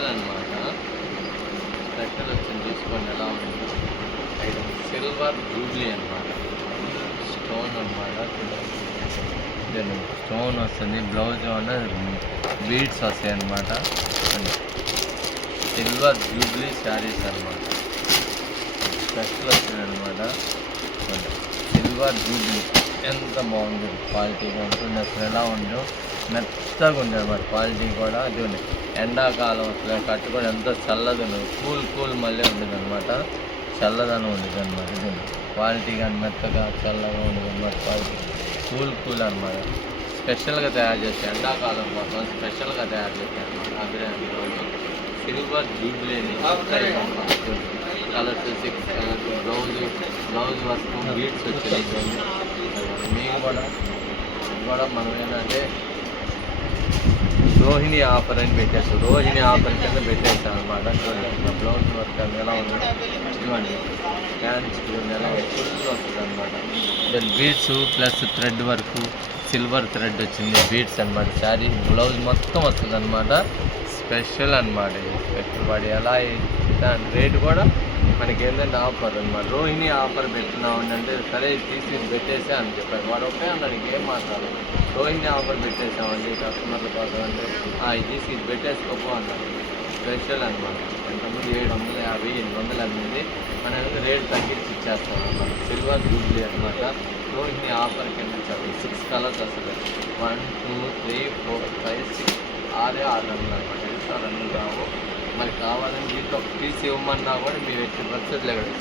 Special అనమాట. Special వచ్చింది చూసుకోండి ఎలా ఉంది. సిల్వర్ జూబ్లీ అనమాట, స్టోన్ అనమాట. స్టోన్ వస్తుంది, బ్లౌజ్ బీడ్స్ వస్తాయి అనమాట. సిల్వర్ జూబ్లీ శారీస్ అనమాట, స్పెషల్ వచ్చింది అనమాట. సిల్వర్ జూబ్లీ ఎంత బాగుంది, క్వాలిటీగా ఉంటుంది. అసలు ఎలా ఉందో మెత్తగా ఉంది అనమాట, క్వాలిటీ కూడా. అది ఎండాకాలం అసలు కట్టుకొని ఎంత చల్లది కూల్ మళ్ళీ ఉండదు అనమాట, చల్లదనం ఉండదు అనమాట. ఇది క్వాలిటీ కానీ మెత్తగా చల్లగా ఉండదు అనమాట, క్వాలిటీ కూల్ అనమాట. స్పెషల్గా తయారు చేస్తాయి, ఎండాకాలం కోసం స్పెషల్గా తయారు చేస్తాయి అనమాట. అదే silver Jubilee colours 6 colours, blouse work beads వచ్చాయి. మీకు కూడా మనం ఏంటంటే రోహిణి ఆఫర్ అని పెట్టేస్తాం, రోహిణి ఆఫర్ కింద పెట్టేస్తాం అనమాట. బ్లౌజ్ వర్క్ అది ఎలా ఉంది ఇవ్వండి, ప్యాంట్స్ ఎలా ఫుల్ వస్తుంది అనమాట. దాని beads plus thread work, silver thread వచ్చింది బీడ్స్ అనమాట. శారీ బ్లౌజ్ మొత్తం వస్తుంది అనమాట. స్పెషల్ అనమాట, ఇది స్పెషల్ వాడి ఎలా దాని రేటు కూడా మనకి ఏంటంటే ఆఫర్ అనమాట. రోహిణి ఆఫర్ పెట్టున్నామండి అంటే సరే తీసి పెట్టేసా అని చెప్పారు. వాడు ఒకే అన్నాడు, ఇంకేం మాట్లాడాలి. రోహిణి ఆఫర్ పెట్టేసామండి కస్టమర్ల కోసం అంటే ఇది తీసి ఇది పెట్టేసుకోపో అన్నాడు. స్పెషల్ అనమాట. ఎంతమంది 750 800 అమ్మింది, మన రేటు తగ్గించి ఇచ్చేస్తాం అనమాట. సిల్వర్ జూబ్లీ అనమాట. రోహిణి ఆఫర్ కింద ఇచ్చారు. 6 కలర్స్ వస్తుంది. 1 2 3 4 5 6 6 రంగులు అనమాట. రన్ను కావు మరి కావాలని దీంట్లో పీస్ ఇవ్వమన్నా కూడా మీరు 80% కూడా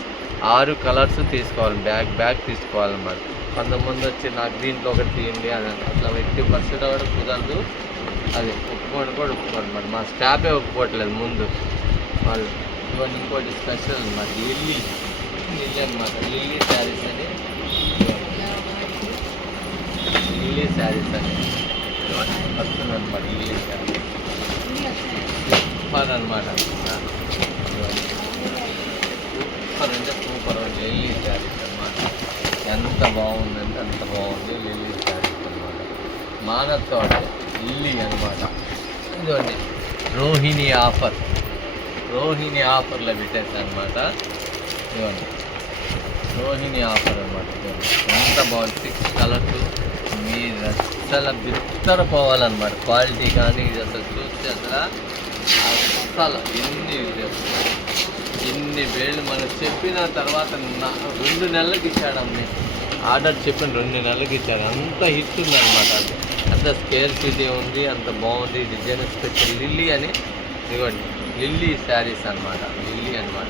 6 కలర్స్ తీసుకోవాలి, బ్యాగ్ తీసుకోవాలన్నమాట. కొంతమంది వచ్చి నాకు దీంట్లో ఒకటి తీయండి అని అట్లా 80% కూడా కుదరదు. అది ఒప్పుకోండి కూడా ఒప్పుకోండి మరి, మా స్టాఫే ఒప్పుకోవట్లేదు ముందు వాళ్ళు. ఇవన్నీ ఇంకోటి స్పెషల్ అనమాట, లిల్లీ అనమాట. లిల్లీ శారీస్ అని, లిల్లీ శారీస్ అని వస్తుంది అనమాట. లిల్లీ శారీస్ సూపర్ అనమాట, సూపర్ అంటే సూపర్. లిల్లీ శారీస్ అనమాట, ఎంత బాగుందంటే అంత బాగుంది. లిల్లీ శారీస్ అనమాట. మానతో లిల్లీ అనమాట. ఇదిగోండి రోహిణి ఆఫర్లో పెట్టేసాను అనమాట. ఇదిగోండి రోహిణి ఆఫర్ అనమాట. ఎంత బాగుంది, 6 కలర్స్. మీరు అసలు బిత్తర పోవాలన్నమాట, క్వాలిటీ కానీ ఇది అసలు చూస్తే అసలు ఎన్ని వేలు మనం చెప్పిన తర్వాత 2 నెలలకు ఇచ్చాడు అమ్మే. ఆర్డర్ చెప్పిన 2 నెలలకు ఇచ్చాడు. అంత హిట్ ఉందన్నమాట. అది అంత స్కేర్ సిటీ ఉంది, అంత బాగుంది. డిజైన్ స్పెషల్ లిల్లీ అని. ఇదిగోండి లిల్లీ శారీస్ అనమాట. లిల్లీ అనమాట.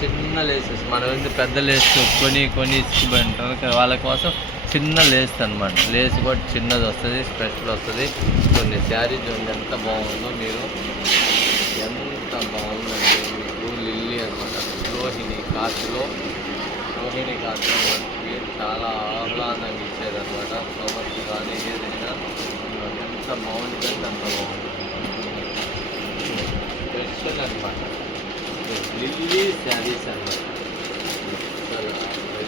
చిన్న లేసెస్ మనం ఏంటి పెద్ద లేస్ కొని ఇచ్చిపోయింటారు వాళ్ళ కోసం చిన్న లేస్ అనమాట. లేస్ కూడా చిన్నది వస్తుంది, స్పెషల్ వస్తుంది. కొన్ని శారీస్ చూడండి ఎంత బాగుందో, మీరు ఎంత బాగుందండి. మీకు లిల్లీ అనమాట. రోహిణి కాసులో మనకి చాలా ఆహ్లాదంగా ఇచ్చేదన్నమాట. ఫ్లవర్స్ కానీ ఏదైనా ఎంత బాగుంటుందంటే అంత బాగుంటుంది. స్పెషల్ అనమాట లిల్లీ శారీస్ అనమాట.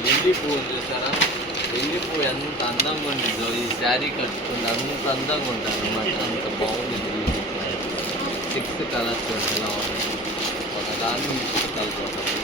లిల్లీ పువ్వు చూసారా, లిల్లీ పువ్వు ఎంత అందంగా ఉంటుందో ఈ శారీ కట్టుకుంటే అంత అందంగా ఉంటుంది అనమాట. అంత బాగుంది లిల్లీ. 6 కలర్స్ ఎలా ఉంటుంది, ఒక దాన్ని 6 కలర్స్ ఉంటుంది.